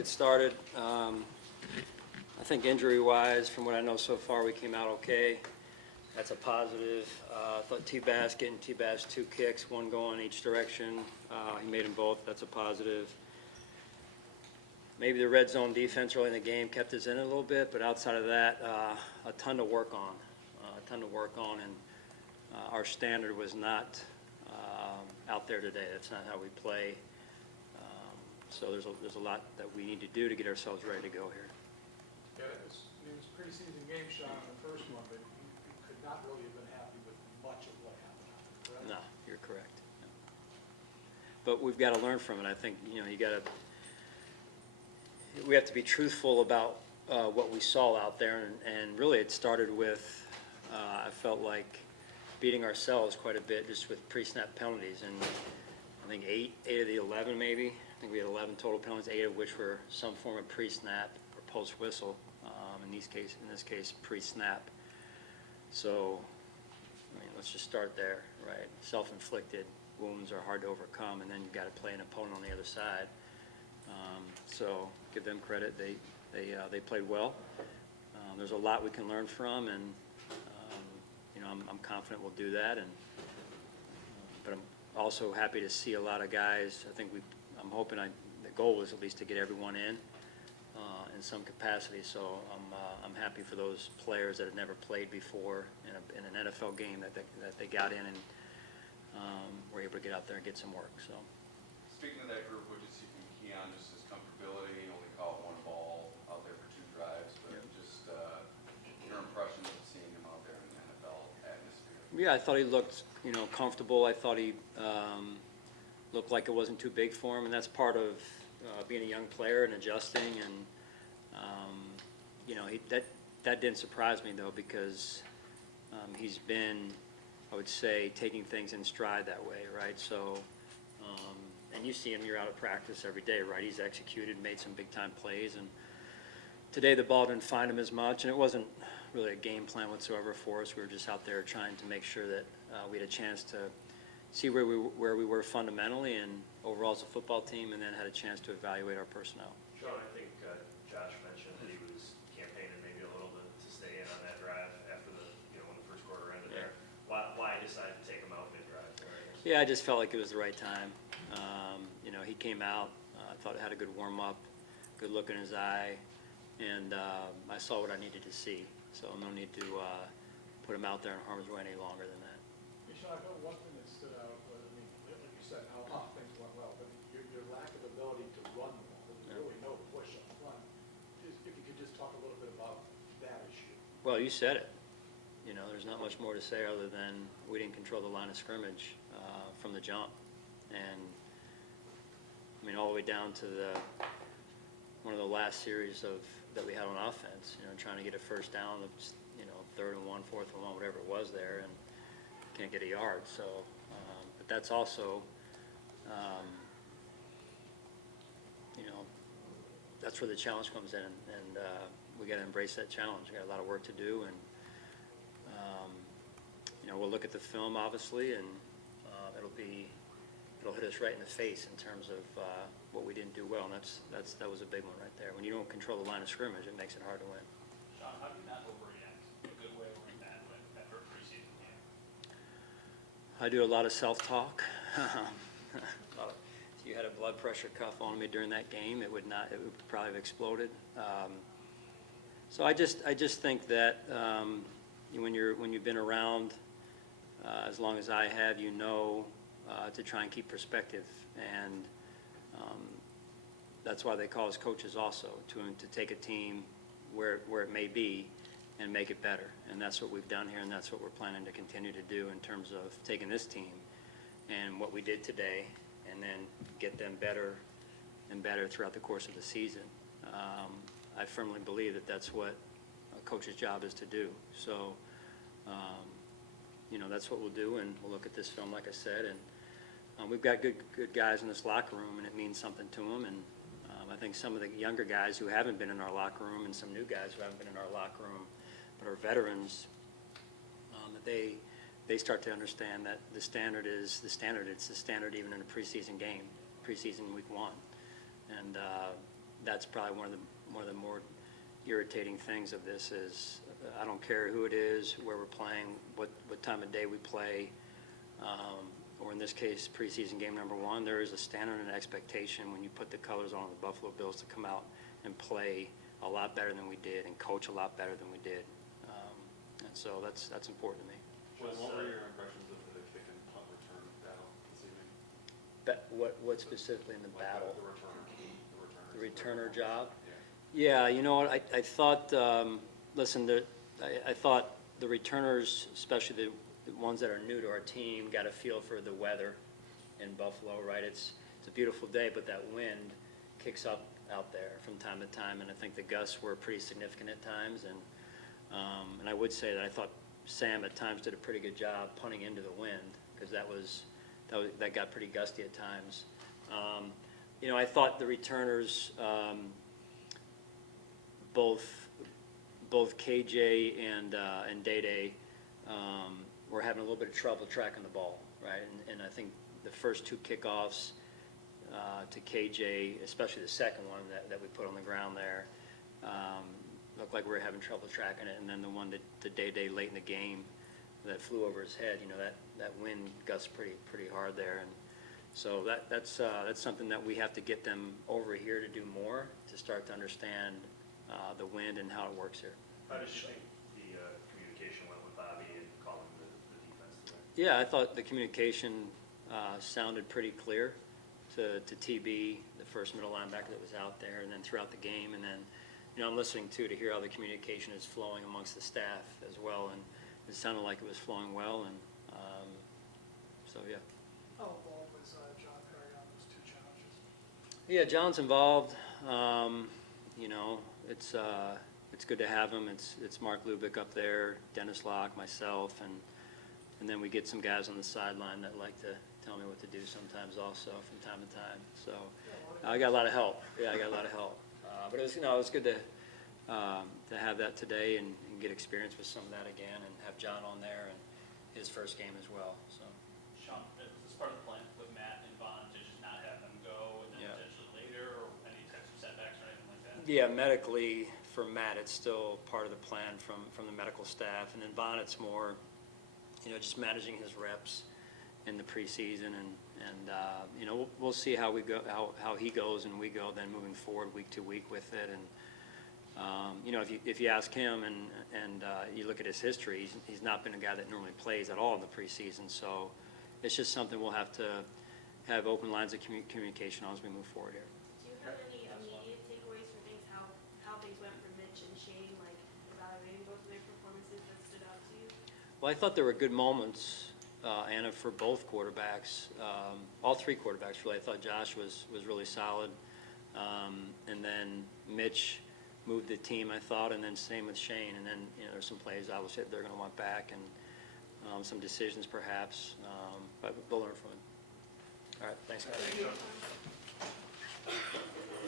get started. I think injury-wise, from what I know so far, we came out okay. That's a positive. I thought T-Bass getting T-Bass 2 kicks, one going each direction. He made them both. That's a positive. Maybe the red zone defense early in the game kept us in it a little bit, but outside of that, a ton to work on. And our standard was not out there today. That's not how we play. So there's a lot that we need to do to get ourselves ready to go here. Yeah, it was preseason game shot on the first one, but you could not really have been happy with much of what happened, correct? No, you're correct. No. But we've got to learn from it. I think, we have to be truthful about what we saw out there, and really it started with, I felt like beating ourselves quite a bit just with pre-snap penalties, and I think eight of the 11 maybe. I think we had 11 total penalties, 8 of which were some form of pre-snap or post-whistle. In this case, pre-snap. So, let's just start there, right? Self-inflicted wounds are hard to overcome, and then you've got to play an opponent on the other side. So, give them credit. They played well. There's a lot we can learn from, and I'm confident we'll do that. But I'm also happy to see a lot of guys. I'm hoping the goal was at least to get everyone in some capacity. So I'm happy for those players that had never played before in an NFL game that they got in and were able to get out there and get some work. So. Speaking of that group, what did you see from Keon? Just his comfortability, only caught one ball out there for 2 drives, but just your impression of seeing him out there in the NFL atmosphere. Yeah, I thought he looked, comfortable. I thought he looked like it wasn't too big for him, and that's part of being a young player and adjusting. And that didn't surprise me though, because he's been, I would say, taking things in stride that way, right? So, and you see him, you're out of practice every day, right? He's executed, made some big-time plays, and today the ball didn't find him as much, and it wasn't really a game plan whatsoever for us. We were just out there trying to make sure that we had a chance to see where we were fundamentally and overall as a football team, and then had a chance to evaluate our personnel. Sean, I think Josh mentioned that he was campaigning maybe a little bit to stay in on that drive after when the first quarter ended there. Why decide to take him out mid-drive? Yeah, I just felt like it was the right time. He came out, I thought it had a good warm-up, good look in his eye, and I saw what I needed to see. So no need to put him out there in harm's way any longer than that. Sean, I know one thing that stood out, like you said, how things went well, but your lack of ability to run the ball. There was really no push up front. If you could just talk a little bit about that issue. Well, you said it. There's not much more to say other than we didn't control the line of scrimmage from the jump. And, all the way down to one of the last series that we had on offense, trying to get a first down, 3rd and 1, 4th and 1, whatever it was there, and can't get a yard. So, but that's also, that's where the challenge comes in, and we got to embrace that challenge. We got a lot of work to do, and we'll look at the film obviously, and it'll hit us right in the face in terms of what we didn't do well, and that was a big one right there. When you don't control the line of scrimmage, it makes it hard to win. Sean, how do you not overreact in a good way or in a bad way after a preseason game? I do a lot of self-talk. If you had a blood pressure cuff on me during that game, it would probably have exploded. So I just think that when you've been around as long as I have, to try and keep perspective, and that's why they call us coaches also, to take a team where it may be and make it better. And that's what we've done here, and that's what we're planning to continue to do in terms of taking this team and what we did today, and then get them better and better throughout the course of the season. I firmly believe that that's what a coach's job is to do. So, that's what we'll do, and we'll look at this film, like I said, and we've got good guys in this locker room, and it means something to them. And I think some of the younger guys who haven't been in our locker room, and some new guys who haven't been in our locker room, but are veterans, that they start to understand that the standard is the standard. It's the standard even in a preseason game, preseason week 1. And that's probably one of the more irritating things of this is I don't care who it is, where we're playing, what time of day we play, or in this case, preseason game number 1, there is a standard and expectation when you put the colors on the Buffalo Bills to come out and play a lot better than we did and coach a lot better than we did. And so that's important to me. What were your impressions of the kick and punt return battle this evening? What specifically in the battle? The The returner job? Yeah. Yeah, you know what, I thought, listen, I thought the returners, especially the ones that are new to our team, got a feel for the weather in Buffalo, right? It's a beautiful day, but that wind kicks up out there from time to time, and I think the gusts were pretty significant at times, and I would say that I thought Sam at times did a pretty good job punting into the wind, because that got pretty gusty at times. You know, I thought the returners, both KJ and Day-Day were having a little bit of trouble tracking the ball, right? And I think the first 2 kickoffs to KJ, especially the second one that we put on the ground there, looked like we were having trouble tracking it. And then the one to Day-Day late in the game that flew over his head, you know, that wind gusts pretty hard there. And so that's something that we have to get them over here to do more, to start to understand the wind and how it works here. How did you think the communication went with Bobby and calling the defense today? Yeah, I thought the communication sounded pretty clear to TB, the first middle linebacker that was out there, and then throughout the game. And then, you know, I'm listening to hear how the communication is flowing amongst the staff as well, and it sounded like it was flowing well. And so, yeah. How involved was John Perry on those 2 challenges? Yeah, John's involved. You know, it's good to have him. It's Mark Lubick up there, Dennis Locke, myself, and then we get some guys on the sideline that like to tell me what to do sometimes also from time to time. So I got a lot of help. Yeah, I got a lot of help. But it was, you know, it was good to have that today and get experience with some of that again, and have John on there and his first game as well. So. Sean, is this part of the plan with Matt and Vaughn to just not have them go and then Yeah. potentially later, or any types of setbacks or anything like that? Yeah, medically for Matt, it's still part of the plan from the medical staff, and then Vaughn, it's more, you know, just managing his reps in the preseason, and you know, we'll see how we go, how he goes and we go then moving forward week to week with it. And you know, if you ask him and you look at his history, he's not been a guy that normally plays at all in the preseason. So it's just something we'll have to have open lines of communication on as we move forward here. Do you have any immediate takeaways from things, how things went for Mitch and Shane, like evaluating both of their performances that stood out to you? Well, I thought there were good moments, Anna, for both quarterbacks, all 3 quarterbacks really. I thought Josh was really solid, and then Mitch moved the team, I thought, and then same with Shane. And then, you know, there's some plays obviously they're going to want back, and some decisions perhaps, but we'll learn from it. All right, thanks, guys. Thanks, Sean.